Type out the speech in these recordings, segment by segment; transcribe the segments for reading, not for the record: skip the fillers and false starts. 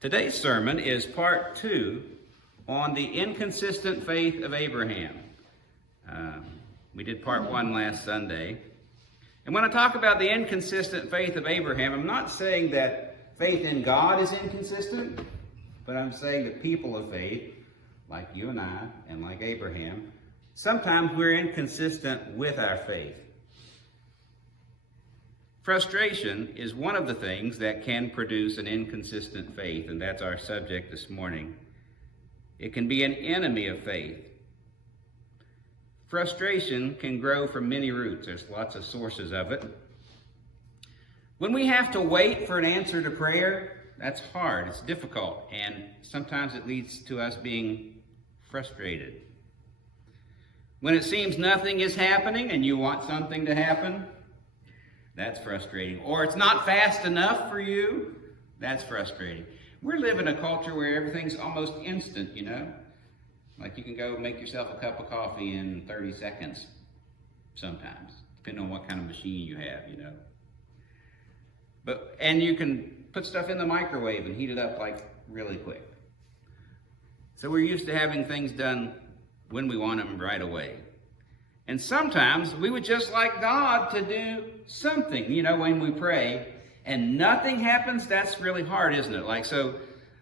Today's sermon is part 2 on the inconsistent faith of Abraham. We did part 1 last Sunday. And when I talk about the inconsistent faith of Abraham, I'm not saying that faith in God is inconsistent, but I'm saying that people of faith, like you and I, and like Abraham, sometimes we're inconsistent with our faith. Frustration is one of the things that can produce an inconsistent faith, and that's our subject this morning. It can be an enemy of faith. Frustration can grow from many roots. There's lots of sources of it. When we have to wait for an answer to prayer, that's hard, it's difficult, and sometimes it leads to us being frustrated. When it seems nothing is happening and you want something to happen, that's frustrating. Or it's not fast enough for you, that's frustrating. We're living in a culture where everything's almost instant, you know? Like you can go make yourself a cup of coffee in 30 seconds sometimes, depending on what kind of machine you have, you know? And you can put stuff in the microwave and heat it up like really quick. So we're used to having things done when we want them right away. And sometimes we would just like God to do something, you know, when we pray, and nothing happens. That's really hard, isn't it? So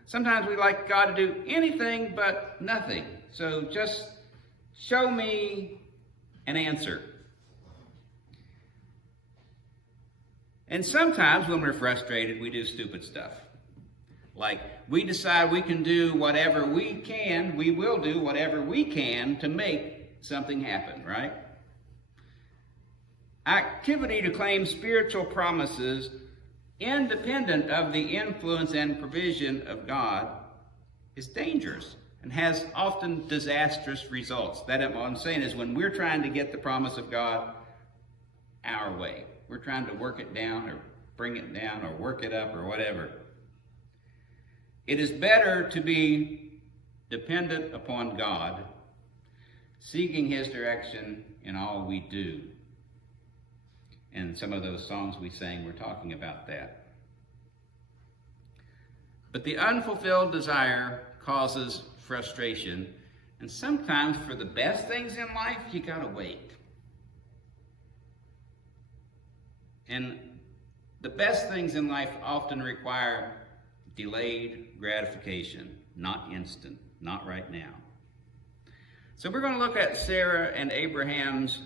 sometimes we like God to do anything but nothing. So just show me an answer. And sometimes when we're frustrated, we do stupid stuff. Like we decide we can do whatever we can, we will do whatever we can to make something happen, right? Activity to claim spiritual promises independent of the influence and provision of God is dangerous and has often disastrous results. What I'm saying is when we're trying to get the promise of God our way, we're trying to work it down or bring it down or work it up or whatever. It is better to be dependent upon God, seeking His direction in all we do. And some of those songs we sang were talking about that. But the unfulfilled desire causes frustration, and sometimes for the best things in life, you gotta wait. And the best things in life often require delayed gratification, not instant, not right now. So we're going to look at Sarah and Abraham's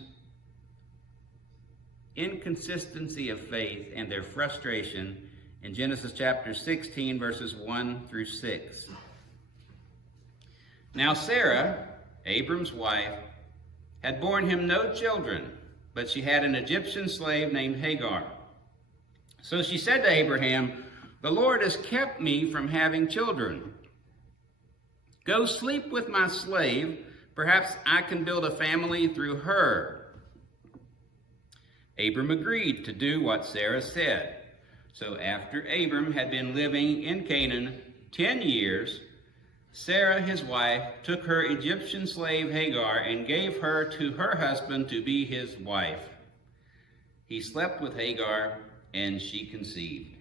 inconsistency of faith and their frustration in Genesis chapter 16, verses 1 through 6. Now Sarah, Abram's wife, had borne him no children, but she had an Egyptian slave named Hagar. So she said to Abraham, "The Lord has kept me from having children. Go sleep with my slave. Perhaps I can build a family through her." Abram agreed to do what Sarah said. So after Abram had been living in Canaan 10 years, Sarah, his wife, took her Egyptian slave Hagar and gave her to her husband to be his wife. He slept with Hagar, and she conceived.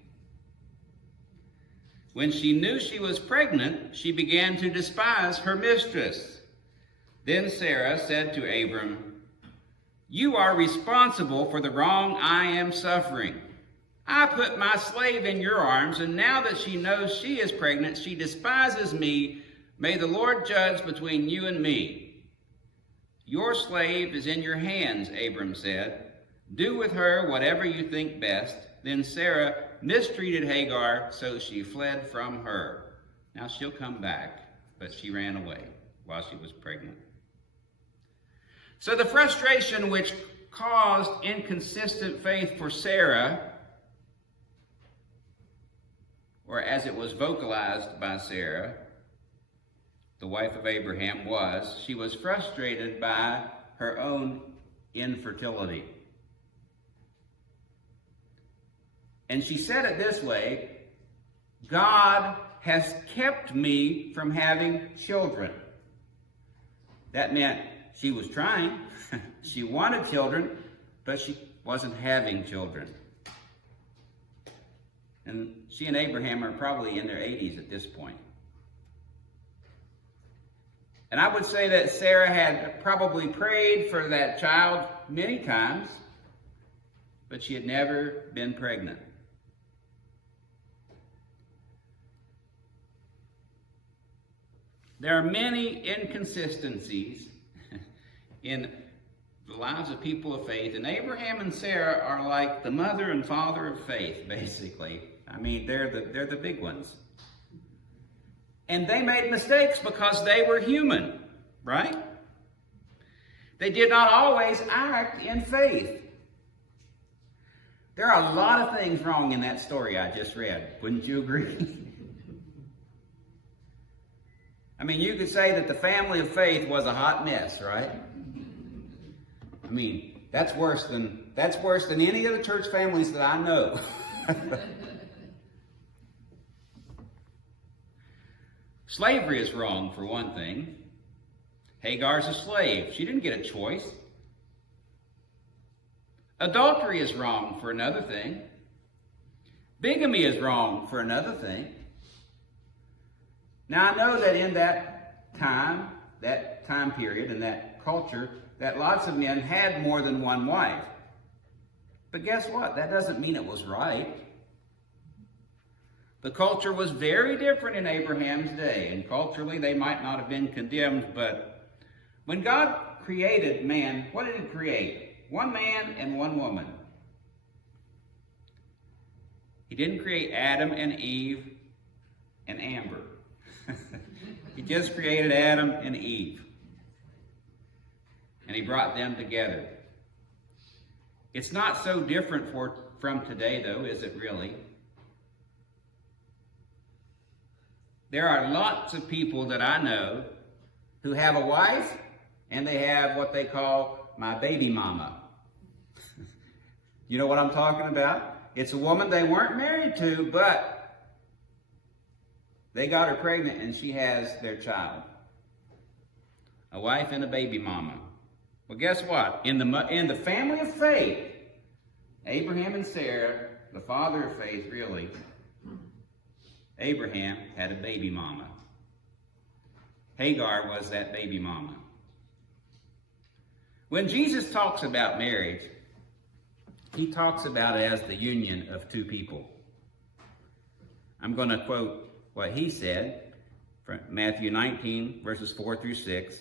When she knew she was pregnant, she began to despise her mistress. Then Sarah said to Abram, "You are responsible for the wrong I am suffering. I put my slave in your arms, and now that she knows she is pregnant, she despises me. May the Lord judge between you and me." "Your slave is in your hands," Abram said. "Do with her whatever you think best." Then Sarah mistreated Hagar, so she fled from her. Now she'll come back, but she ran away while she was pregnant. So the frustration which caused inconsistent faith for Sarah, or as it was vocalized by Sarah, the wife of Abraham, she was frustrated by her own infertility. And she said it this way, "God has kept me from having children." That meant she was trying. She wanted children, but she wasn't having children. And she and Abraham are probably in their 80s at this point. And I would say that Sarah had probably prayed for that child many times, but she had never been pregnant. There are many inconsistencies in the lives of people of faith, and Abraham and Sarah are like the mother and father of faith, basically. I mean, they're the big ones. And they made mistakes because they were human, right? They did not always act in faith. There are a lot of things wrong in that story I just read. Wouldn't you agree? I mean, you could say that the family of faith was a hot mess, right? I mean, that's worse than any of the church families that I know. Slavery is wrong, for one thing. Hagar's a slave. She didn't get a choice. Adultery is wrong, for another thing. Bigamy is wrong, for another thing. Now, I know that in that time period, and that culture, that lots of men had more than one wife. But guess what? That doesn't mean it was right. The culture was very different in Abraham's day, and culturally they might not have been condemned, but when God created man, what did he create? One man and one woman. He didn't create Adam and Eve and Amber. He just created Adam and Eve. And he brought them together. It's not so different from today, though, is it really? There are lots of people that I know who have a wife and they have what they call my baby mama. You know what I'm talking about? It's a woman they weren't married to, but they got her pregnant and she has their child. A wife and a baby mama. Well, guess what? In the family of faith, Abraham and Sarah, the father of faith, really, Abraham had a baby mama. Hagar was that baby mama. When Jesus talks about marriage, he talks about it as the union of two people. I'm going to quote what he said from Matthew 19, verses 4 through 6.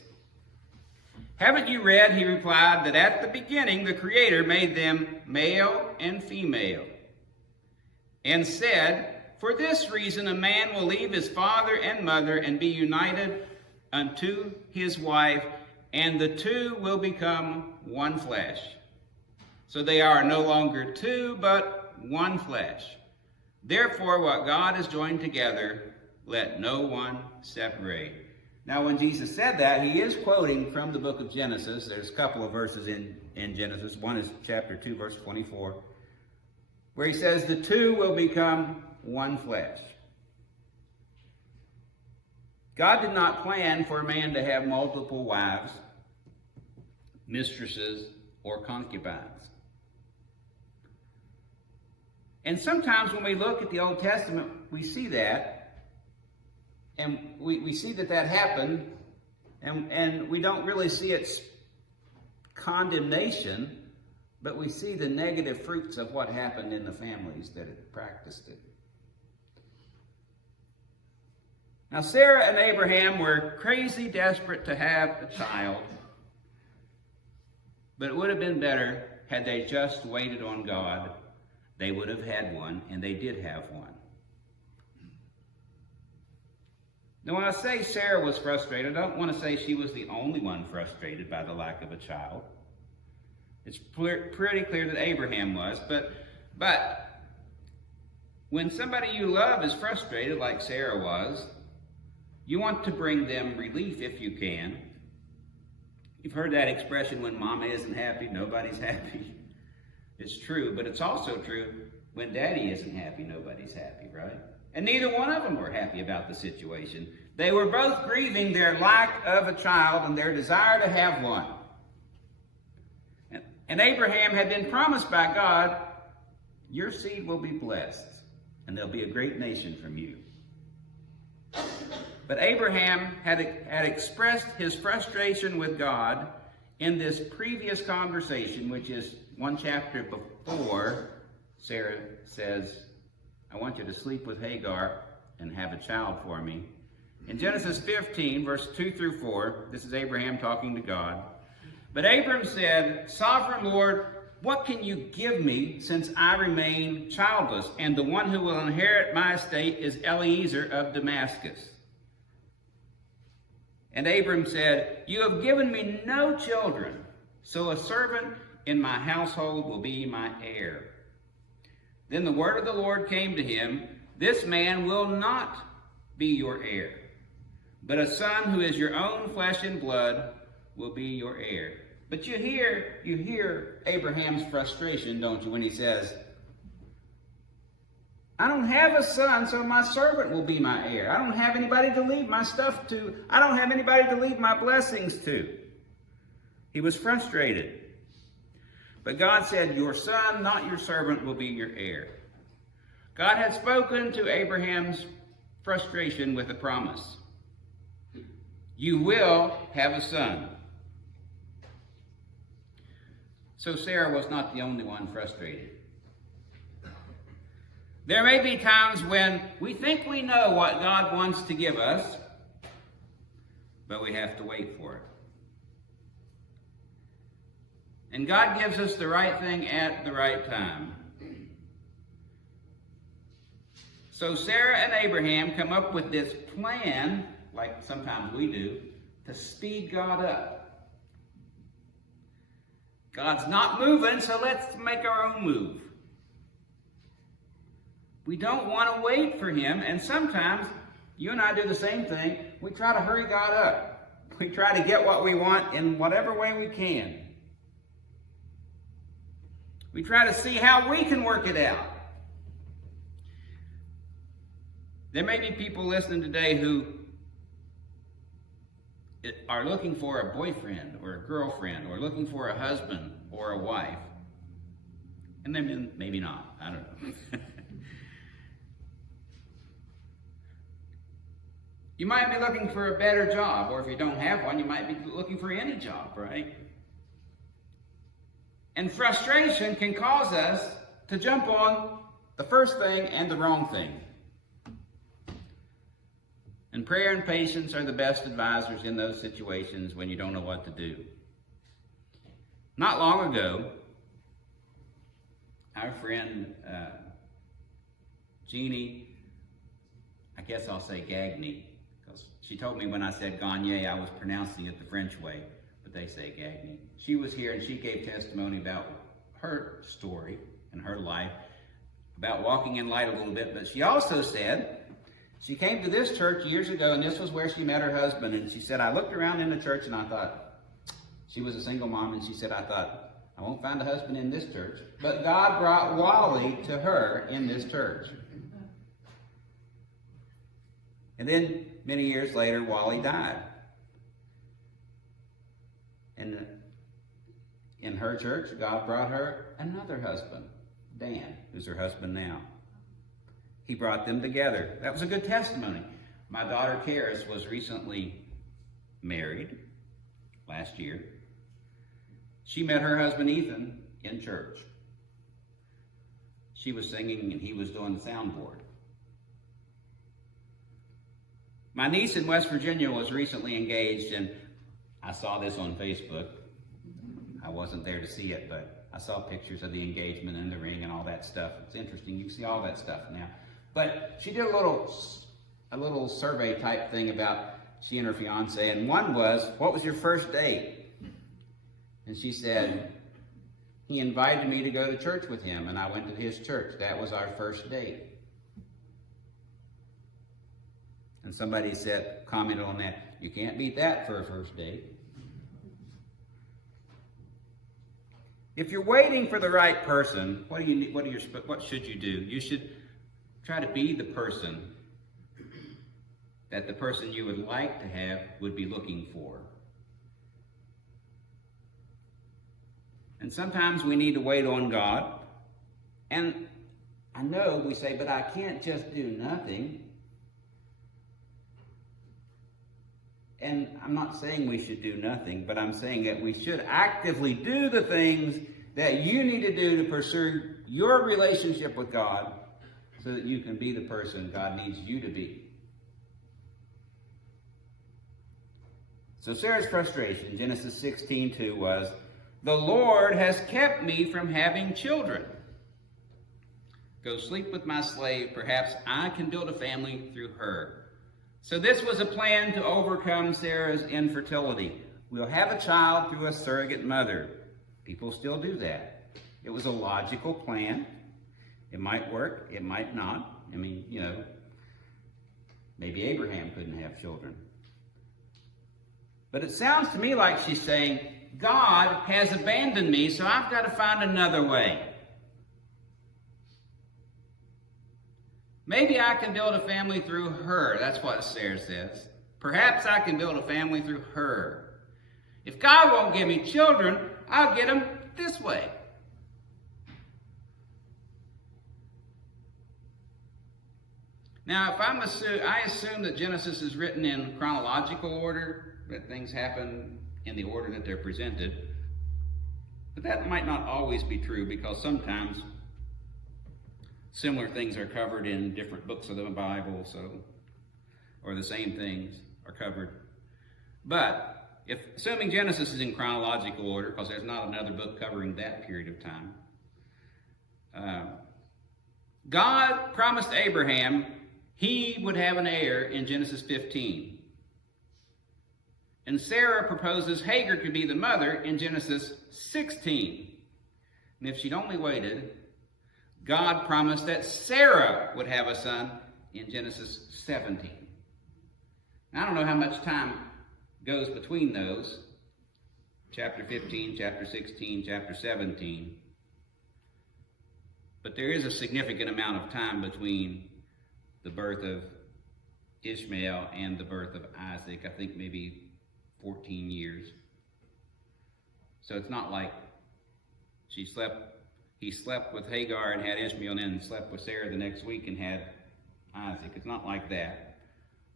Haven't you read, he replied, that at the beginning the Creator made them male and female, and said, for this reason a man will leave his father and mother and be united unto his wife, and the two will become one flesh. So they are no longer two, but one flesh. Therefore, what God has joined together, let no one separate. Now, when Jesus said that, he is quoting from the book of Genesis. There's a couple of verses in Genesis. One is chapter 2, verse 24, where he says, the two will become one flesh. God did not plan for a man to have multiple wives, mistresses, or concubines. And sometimes when we look at the Old Testament, we see that, and we see that happened, and we don't really see its condemnation, but we see the negative fruits of what happened in the families that had practiced it. Now, Sarah and Abraham were crazy desperate to have a child, but it would have been better had they just waited on God. They would have had one, and they did have one. Now, when I say Sarah was frustrated, I don't want to say she was the only one frustrated by the lack of a child. It's pretty clear that Abraham was, but when somebody you love is frustrated, like Sarah was, you want to bring them relief if you can. You've heard that expression, when mama isn't happy, nobody's happy. It's true, but it's also true, when daddy isn't happy, nobody's happy, right? And neither one of them were happy about the situation. They were both grieving their lack of a child and their desire to have one. And Abraham had been promised by God, your seed will be blessed. and there'll be a great nation from you. But Abraham had expressed his frustration with God in this previous conversation, which is one chapter before. Sarah says, I want you to sleep with Hagar and have a child for me. In Genesis 15, verse 2 through 4, this is Abraham talking to God. But Abram said, Sovereign Lord, what can you give me since I remain childless? And the one who will inherit my estate is Eliezer of Damascus. And Abram said, You have given me no children, so a servant in my household will be my heir. Then the word of the Lord came to him, This man will not be your heir, but a son who is your own flesh and blood will be your heir. But you hear Abraham's frustration, don't you, when he says, I don't have a son, so my servant will be my heir. I don't have anybody to leave my stuff to. I don't have anybody to leave my blessings to. He was frustrated. But God said, Your son, not your servant, will be your heir. God had spoken to Abraham's frustration with a promise. You will have a son. So Sarah was not the only one frustrated. There may be times when we think we know what God wants to give us, but we have to wait for it. And God gives us the right thing at the right time. So Sarah and Abraham come up with this plan, like sometimes we do, to speed God up. God's not moving, so let's make our own move. We don't want to wait for him, and sometimes you and I do the same thing. We try to hurry God up. We try to get what we want in whatever way we can. We try to see how we can work it out. There may be people listening today who are looking for a boyfriend or a girlfriend or looking for a husband or a wife. And then maybe not. I don't know. You might be looking for a better job, or if you don't have one, you might be looking for any job, right? And frustration can cause us to jump on the first thing and the wrong thing. And prayer and patience are the best advisors in those situations when you don't know what to do. Not long ago, our friend Jeannie, I guess I'll say Gagny, because she told me when I said Gagne, I was pronouncing it the French way, but they say Gagny. She was here and she gave testimony about her story and her life, about walking in light a little bit, but she also said she came to this church years ago, and this was where she met her husband, and she said, I looked around in the church and I thought, she was a single mom, and she said, I thought, I won't find a husband in this church, but God brought Wally to her in this church. And then many years later, Wally died. And in her church, God brought her another husband, Dan, who's her husband now. He brought them together. That was a good testimony. My daughter, Karis, was recently married last year. She met her husband, Ethan, in church. She was singing and he was doing the soundboard. My niece in West Virginia was recently engaged, and I saw this on Facebook. I wasn't there to see it, but I saw pictures of the engagement and the ring and all that stuff. It's interesting. You can see all that stuff now. But she did a little survey type thing about she and her fiance, and one was, what was your first date? And she said, he invited me to go to church with him, and I went to his church. That was our first date. And somebody commented on that, you can't beat that for a first date. If you're waiting for the right person, what should you do? You should try to be the person that the person you would like to have would be looking for. And sometimes we need to wait on God. And I know we say, but I can't just do nothing. And I'm not saying we should do nothing, but I'm saying that we should actively do the things that you need to do to pursue your relationship with God so that you can be the person God needs you to be. So Sarah's frustration, Genesis 16:2, was, "The Lord has kept me from having children. Go sleep with my slave. Perhaps I can build a family through her." So this was a plan to overcome Sarah's infertility. We'll have a child through a surrogate mother. People still do that. It was a logical plan. It might work, it might not. I mean, maybe Abraham couldn't have children. But it sounds to me like she's saying, God has abandoned me, so I've got to find another way. Maybe I can build a family through her. That's what Sarah says. Perhaps I can build a family through her. If God won't give me children, I'll get them this way. Now, I assume that Genesis is written in chronological order, that things happen in the order that they're presented. But that might not always be true, because sometimes similar things are covered in different books of the Bible, or the same things are covered. But assuming Genesis is in chronological order, because there's not another book covering that period of time, God promised Abraham he would have an heir in Genesis 15. And Sarah proposes Hagar could be the mother in Genesis 16. And if she'd only waited, God promised that Sarah would have a son in Genesis 17. Now, I don't know how much time goes between those, chapter 15, chapter 16, chapter 17. But there is a significant amount of time between the birth of Ishmael and the birth of Isaac. I think maybe 14 years. So it's not like he slept with Hagar and had Ishmael, and then slept with Sarah the next week and had Isaac. It's not like that.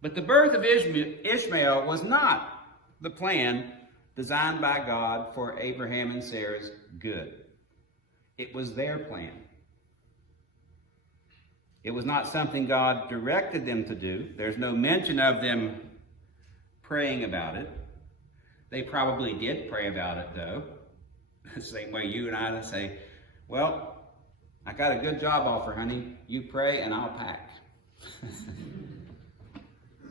But the birth of Ishmael was not the plan designed by God for Abraham and Sarah's good. It was their plan. It was not something God directed them to do. There's no mention of them praying about it. They probably did pray about it, though. The same way you and I say, well, I got a good job offer, honey. You pray and I'll pack.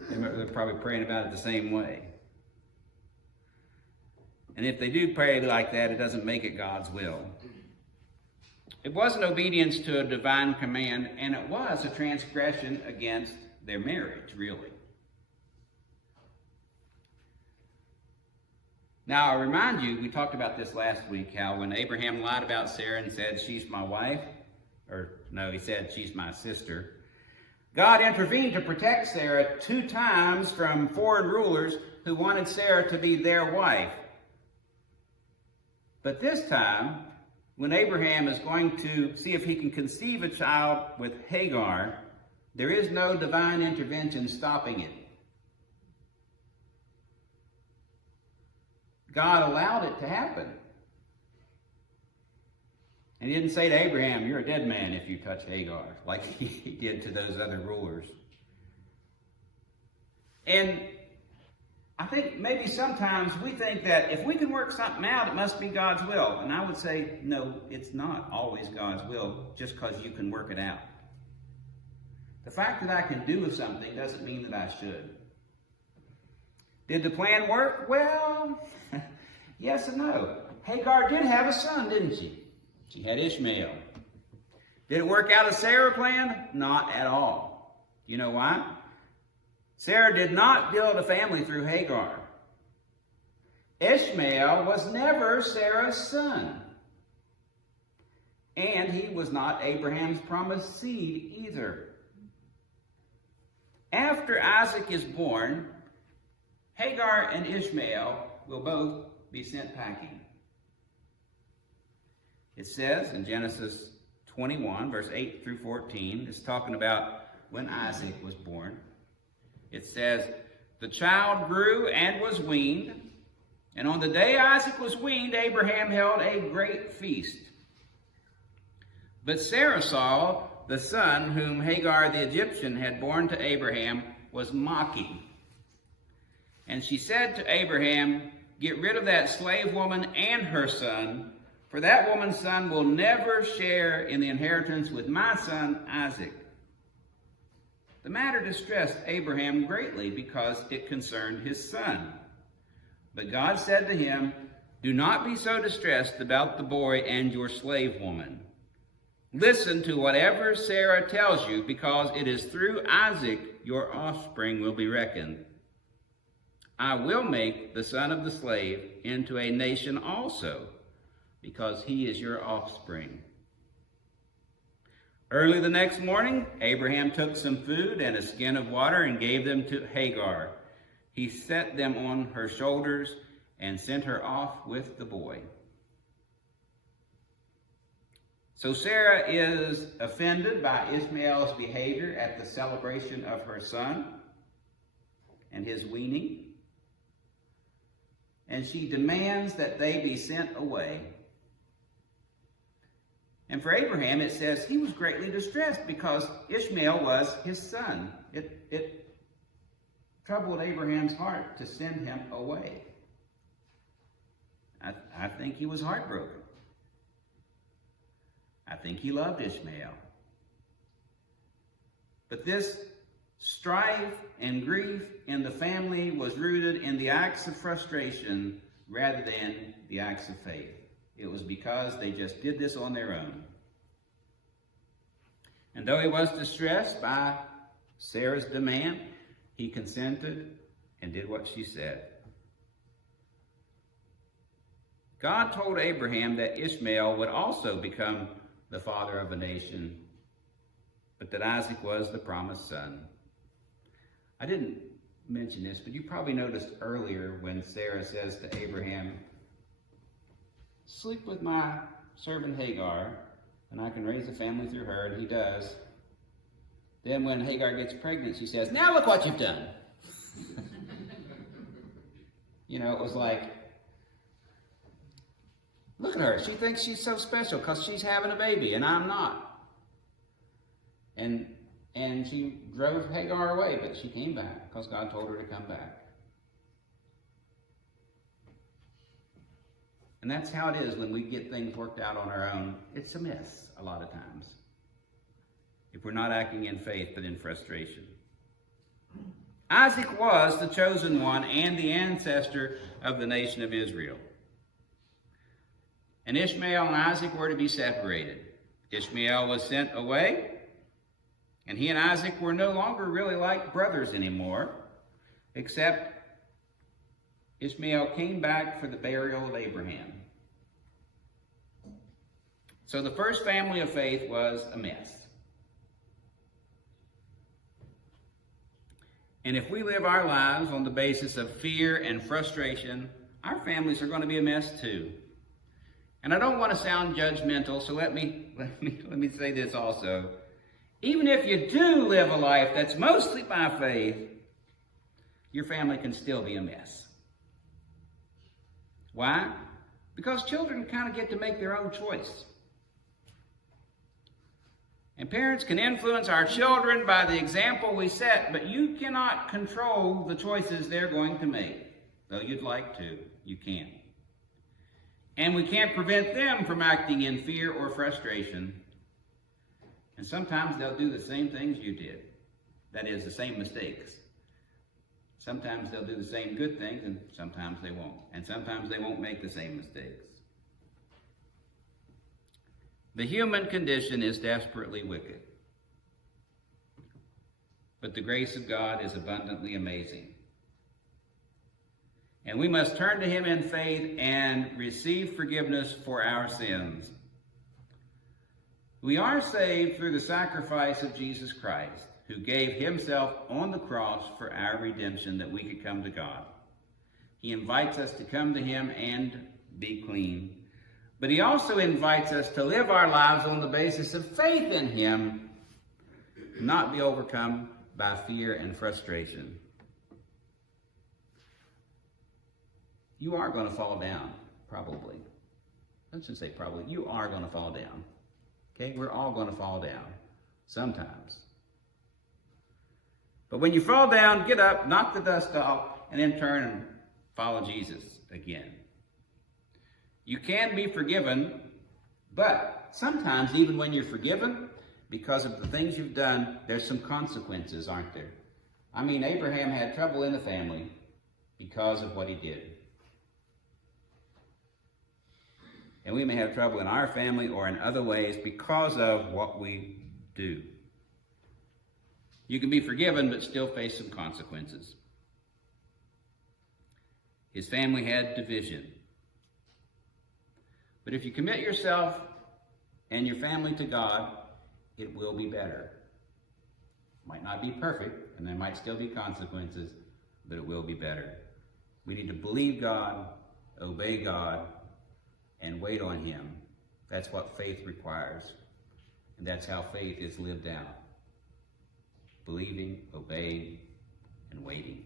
They're probably praying about it the same way. And if they do pray like that, it doesn't make it God's will. It was an obedience to a divine command, and it was a transgression against their marriage, really. Now, I remind you, we talked about this last week, how when Abraham lied about Sarah and said, she's my wife, he said, she's my sister, God intervened to protect Sarah 2 times from foreign rulers who wanted Sarah to be their wife. But this time, when Abraham is going to see if he can conceive a child with Hagar, there is no divine intervention stopping it. God allowed it to happen. And he didn't say to Abraham, you're a dead man if you touch Hagar, like he did to those other rulers. And I think maybe sometimes we think that if we can work something out, it must be God's will. And I would say, no, it's not always God's will just because you can work it out. The fact that I can do something doesn't mean that I should. Did the plan work? Well, yes and no. Hagar did have a son, didn't she? She had Ishmael. Did it work out as Sarah's plan? Not at all. You know why? Sarah did not build a family through Hagar. Ishmael was never Sarah's son. And he was not Abraham's promised seed either. After Isaac is born, Hagar and Ishmael will both be sent packing. It says in Genesis 21, verse 8 through 14, is talking about when Isaac was born. It says, "The child grew and was weaned, and on the day Isaac was weaned, Abraham held a great feast. But Sarah saw the son whom Hagar the Egyptian had borne to Abraham was mocking. And she said to Abraham, 'Get rid of that slave woman and her son, for that woman's son will never share in the inheritance with my son Isaac.' The matter distressed Abraham greatly because it concerned his son. But God said to him, 'Do not be so distressed about the boy and your slave woman. Listen to whatever Sarah tells you, because it is through Isaac your offspring will be reckoned. I will make the son of the slave into a nation also, because he is your offspring.' Early the next morning, Abraham took some food and a skin of water and gave them to Hagar. He set them on her shoulders and sent her off with the boy." So Sarah is offended by Ishmael's behavior at the celebration of her son and his weaning. And she demands that they be sent away. And for Abraham, it says he was greatly distressed because Ishmael was his son. It troubled Abraham's heart to send him away. I think he was heartbroken. I think he loved Ishmael. But this strife and grief in the family was rooted in the acts of frustration rather than the acts of faith. It was because they just did this on their own. And though he was distressed by Sarah's demand, he consented and did what she said. God told Abraham that Ishmael would also become the father of a nation, but that Isaac was the promised son. I didn't mention this, but you probably noticed earlier when Sarah says to Abraham, "Sleep with my servant Hagar, and I can raise a family through her," and he does. Then when Hagar gets pregnant, she says, "Now look what you've done." It was like, look at her. She thinks she's so special because she's having a baby and I'm not. And she drove Hagar away, but she came back because God told her to come back. And that's how it is when we get things worked out on our own. It's a mess a lot of times, if we're not acting in faith but in frustration. Isaac was the chosen one and the ancestor of the nation of Israel. And Ishmael and Isaac were to be separated. Ishmael was sent away, and he and Isaac were no longer really like brothers anymore, except Ishmael came back for the burial of Abraham. So the first family of faith was a mess. And if we live our lives on the basis of fear and frustration, our families are going to be a mess too. And I don't want to sound judgmental, so let me say this also. Even if you do live a life that's mostly by faith, your family can still be a mess. Why? Because children kind of get to make their own choice. And parents can influence our children by the example we set, but you cannot control the choices they're going to make. Though you'd like to, you can't. And we can't prevent them from acting in fear or frustration. And sometimes they'll do the same things you did. That is, the same mistakes. Sometimes they'll do the same good things, and sometimes they won't. And sometimes they won't make the same mistakes. The human condition is desperately wicked. But the grace of God is abundantly amazing. And we must turn to him in faith and receive forgiveness for our sins. We are saved through the sacrifice of Jesus Christ, who gave himself on the cross for our redemption that we could come to God. He invites us to come to him and be clean. But he also invites us to live our lives on the basis of faith in him, not be overcome by fear and frustration. You are going to fall down, probably. Let's just say probably. You are going to fall down. Okay? We're all going to fall down sometimes. But when you fall down, get up, knock the dust off, and then turn and follow Jesus again. You can be forgiven, but sometimes even when you're forgiven, because of the things you've done, there's some consequences, aren't there? I mean, Abraham had trouble in the family because of what he did. And we may have trouble in our family or in other ways because of what we do. You can be forgiven, but still face some consequences. His family had division. But if you commit yourself and your family to God, it will be better. Might not be perfect, and there might still be consequences, but it will be better. We need to believe God, obey God, and wait on him. That's what faith requires. And that's how faith is lived out. Believing, obeying, and waiting.